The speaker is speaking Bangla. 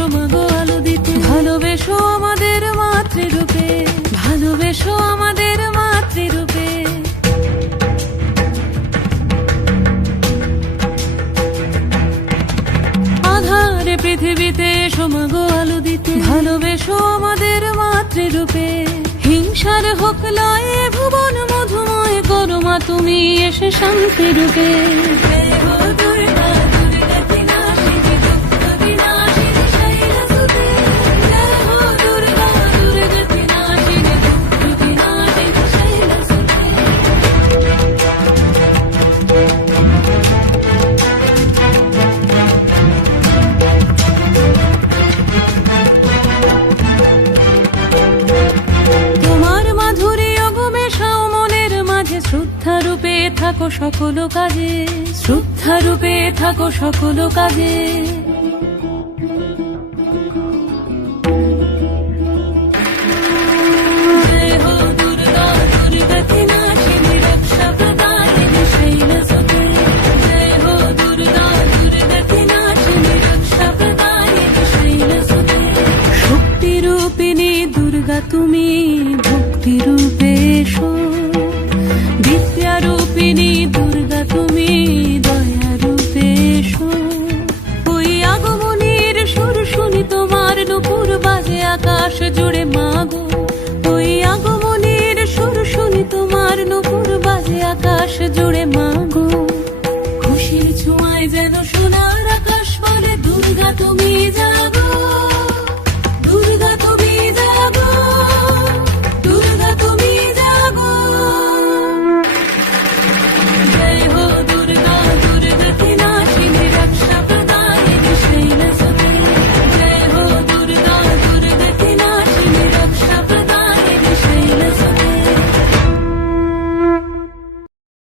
এসো মাগো আলো দিতে। ভালোবেসো আমাদের মাতৃরূপে, ভালোবেসো আমাদের মাতৃরূপে। আধারে পৃথিবীতে এসো মাগো আলো দিতে। ভালোবেসো আমাদের মাতৃরূপে। হিংসার হোক লয়ে ভুবন মধুময় করো মা তুমি এসে শান্তি রূপে। শ্রদ্ধা রূপে থাকো সকল কাজে, শ্রদ্ধা রূপে থাকো সকল কাজে। জয় হো দুর্গা দুর্গতি নাশিনী রক্ষা প্রদায়িনী শৈলসুতে। জয় হো দুর্গা দুর্গতি নাশিনী রক্ষা প্রদায়িনী শৈলসুতে। শক্তি রূপিণী দুর্গা তুমি ভক্তি রূপে এসো। বিদ্যারূপিণী দুর্গা তুমি দয়া রূপে এসো। ওই আগমনীর সুর শুনি তোমার নুপুর বাজে আকাশ জুড়ে মাগো। ওই আগমনীর সুর শুনি তোমার নুপুর বাজে আকাশ জুড়ে মাগো। খুশির ছোঁয়ায় যেন সোনার আকাশ বলে দুর্গা তুমি যা